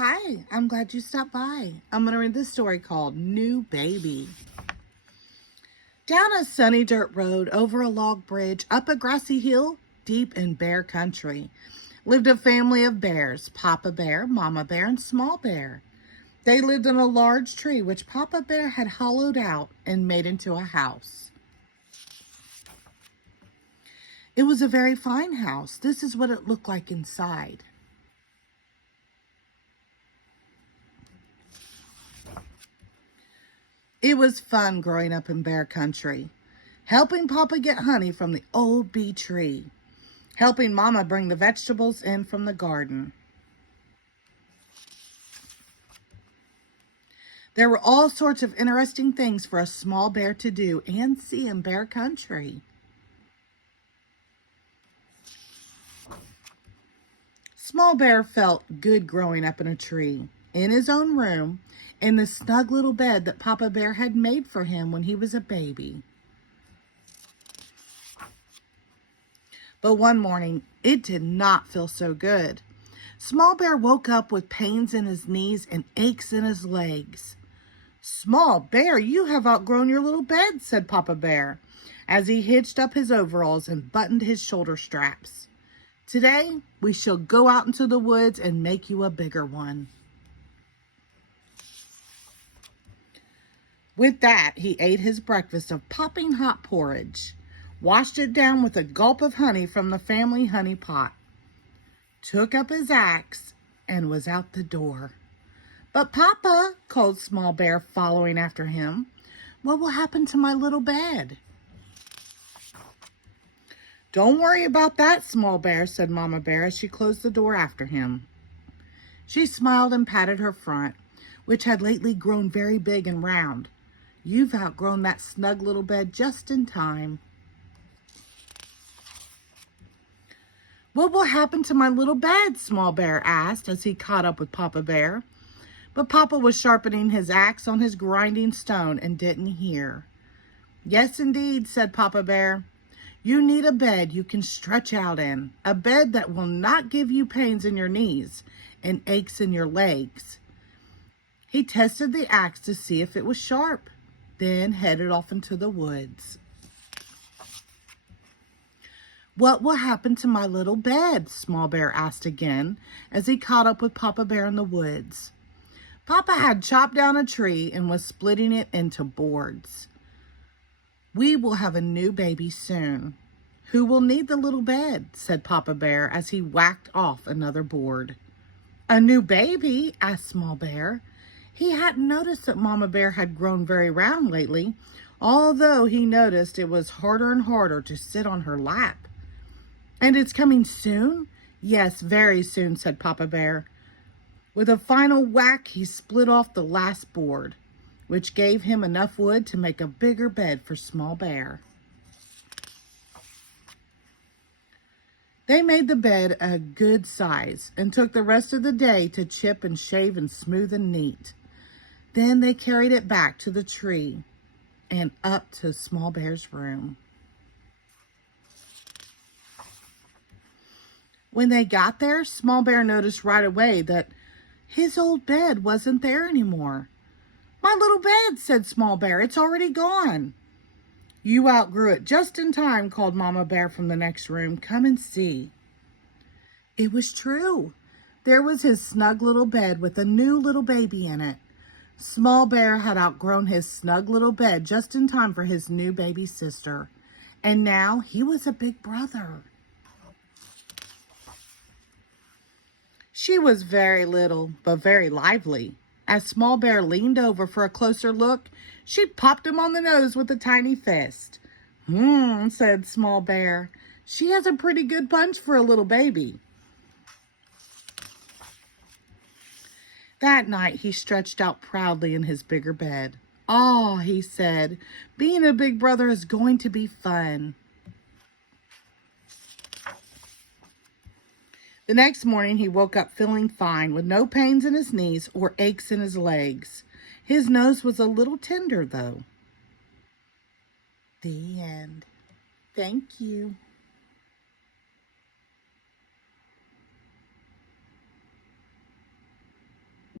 Hi, I'm glad you stopped by. I'm going to read this story called New Baby. Down a sunny dirt road, over a log bridge, up a grassy hill, deep in bear country, lived a family of bears, Papa Bear, Mama Bear, and Small Bear. They lived in a large tree which Papa Bear had hollowed out and made into a house. It was a very fine house. This is what it looked like inside. It was fun growing up in bear country, helping Papa get honey from the old bee tree, helping Mama bring the vegetables in from the garden. There were all sorts of interesting things for a small bear to do and see in bear country. Small Bear felt good growing up in a tree, in his own room, in the snug little bed that Papa Bear had made for him when he was a baby. But one morning, it did not feel so good. Small Bear woke up with pains in his knees and aches in his legs. "Small Bear, you have outgrown your little bed," said Papa Bear, as he hitched up his overalls and buttoned his shoulder straps. "Today, we shall go out into the woods and make you a bigger one." With that, he ate his breakfast of popping hot porridge, washed it down with a gulp of honey from the family honey pot, took up his axe, and was out the door. "But Papa," called Small Bear, following after him, "what will happen to my little bed?" "Don't worry about that, Small Bear," said Mama Bear as she closed the door after him. She smiled and patted her front, which had lately grown very big and round. "You've outgrown that snug little bed just in time." "What will happen to my little bed?" Small Bear asked as he caught up with Papa Bear. But Papa was sharpening his axe on his grinding stone and didn't hear. "Yes, indeed," said Papa Bear. "You need a bed you can stretch out in, a bed that will not give you pains in your knees and aches in your legs." He tested the axe to see if it was sharp, then headed off into the woods. "What will happen to my little bed?" Small Bear asked again as he caught up with Papa Bear in the woods. Papa had chopped down a tree and was splitting it into boards. "We will have a new baby soon. Who will need the little bed?" said Papa Bear as he whacked off another board. "A new baby?" asked Small Bear. He hadn't noticed that Mama Bear had grown very round lately, although he noticed it was harder and harder to sit on her lap. "And it's coming soon?" "Yes, very soon," said Papa Bear. With a final whack, he split off the last board, which gave him enough wood to make a bigger bed for Small Bear. They made the bed a good size and took the rest of the day to chip and shave and smooth and neat. Then they carried it back to the tree and up to Small Bear's room. When they got there, Small Bear noticed right away that his old bed wasn't there anymore. "My little bed," said Small Bear, "it's already gone." "You outgrew it just in time," called Mama Bear from the next room. "Come and see." It was true. There was his snug little bed with a new little baby in it. Small Bear had outgrown his snug little bed just in time for his new baby sister. And now he was a big brother. She was very little, but very lively. As Small Bear leaned over for a closer look, she popped him on the nose with a tiny fist. Said Small Bear. "She has a pretty good punch for a little baby." That night, he stretched out proudly in his bigger bed. "Ah," he said, "being a big brother is going to be fun." The next morning, he woke up feeling fine, with no pains in his knees or aches in his legs. His nose was a little tender, though. The end. Thank you.